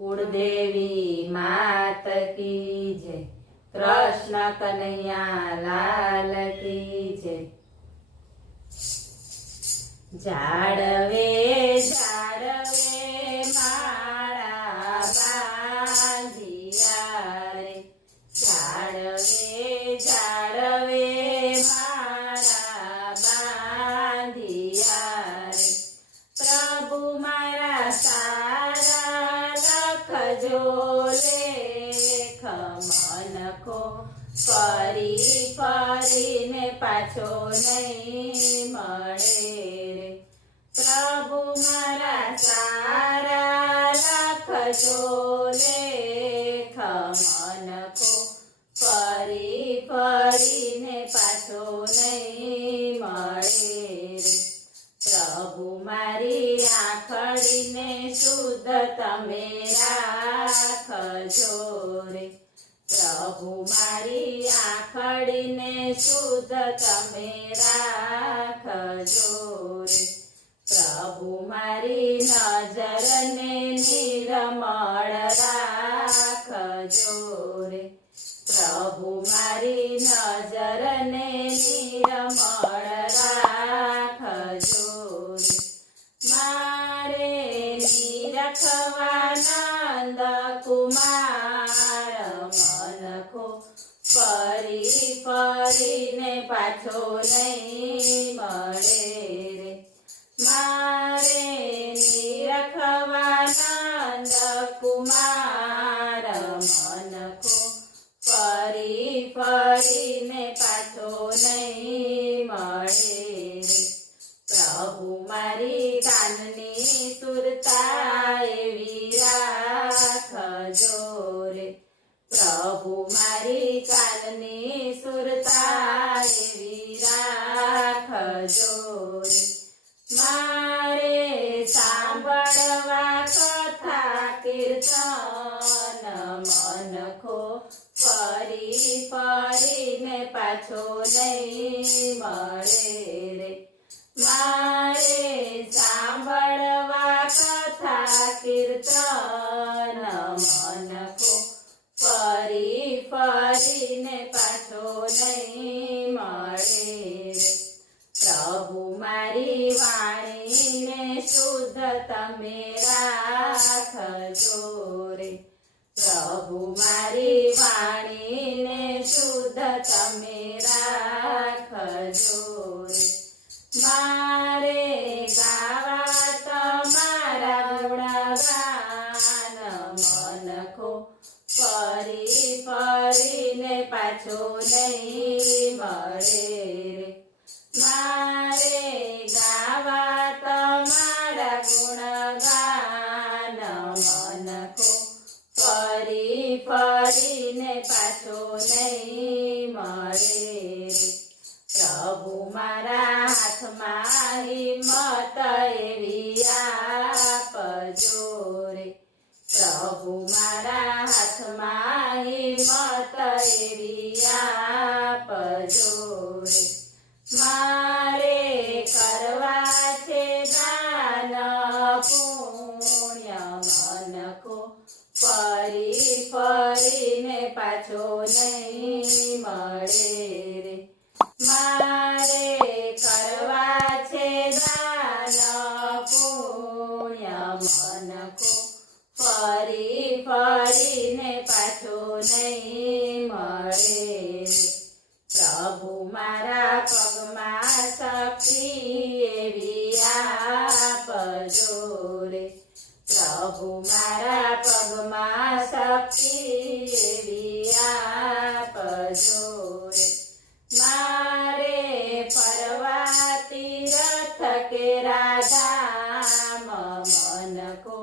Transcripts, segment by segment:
कुलदेवी मात की जय। कृष्ण कन्हैया लाल की जय। जाड़वे जाड़वे माळा बांधिया रे। जाड़वे जाड़वे माळा बांधिया रे। प्रभु मारा सारा लखजो लेख मनखो फरी फरीने पाछो नहीं मळे रे। प्रभु मारा सारा लखजो लेख मनखो फरी फरीने पाछो नहीं मळे रे। प्रभु मारी आखड़ीने शुद्ध तमे राखजो रे। प्रभु मारी आखड़ीने शुद्ध तमे राखजो रे। प्रभु मारी नजरने निर्मल राखजो रे। प्रभु मारी नजरने निर्मल राखजो रे। मारे निरखवा नंद कुमार मनखो फरी फरीने पाछो नहीं मळे रे। मारे निरखवा नंद कुमार मनखो फरी फरीने पाछो नहीं मळे रे। प्रभु मारी काननी सुरता एवी राखजो रे। प्रभु मारी काननी सुरता एवी राखजो रे। मारे सांभळवा कथा कीर्तन मनखो फरी फरीने पाछो नहीं मळे रे। मारे सांभळवा कथा कीर्तन मनखो फरी फरीने पाछो नहीं मळे रे। प्रभु मारी वाणीने शुद्ध तमे राखजो रे। प्रभु मारी वाणीने शुद्ध तमे राखजो रे। मारे गावा तमारा गुणगान मनखो फरी फरीने पाछो नहीं मळे रे। मारे गावा तमारा गुणगान मनखो फरी फरीने पाछो नहीं मळे रे। प्रभु मारा हाथमां हिम्मत एवी आपजो रे। प्रभु मारा हाथमां हिम्मत एवी आपजो रे। मारे करवा छे दान पुण्य मनखो फरी फरीने पाछो नहीं मळे रे। मारे करवा छे दान पुण्य मनखो फरी फरीने पाछो नहीं मळे रे। प्रभु मारा पगमां शक्ति एवी आपजो रे। प्रभु मारा पगमां शक्ति एवी आपजो रे। मारे फरवा तीरथ केरा धाम मनखो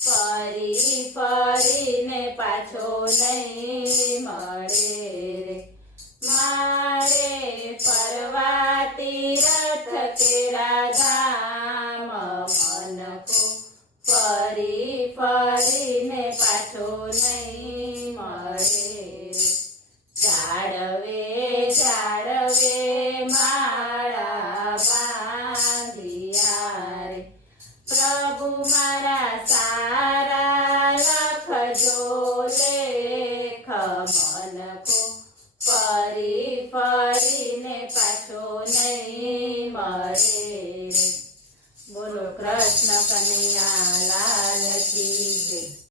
फरी फरीने पाछो नहीं मळे रे। मारे फरवा तीरथ केरा धाम मनखो फरी फरीने पाछो नहीं मळे रे। जाड़वे जाड़वे माळा बांधिया रे। प्रभु मारा सारा જો લેખ મનકો ફરી ફરીને પાછો નહીં મળે રે. બોલો કૃષ્ણ કનૈયા